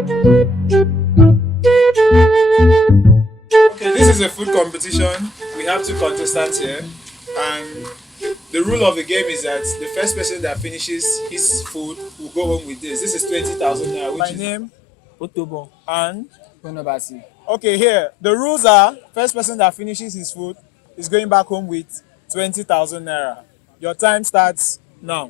Okay, this is a food competition. We have two contestants here, and the rule of the game is that the first person that finishes his food will go home with this. This is 20,000 naira. My name, Otobo, and Bonobasi. okay, here the rules are: first person that finishes his food is going back home with 20,000 naira. Your time starts now.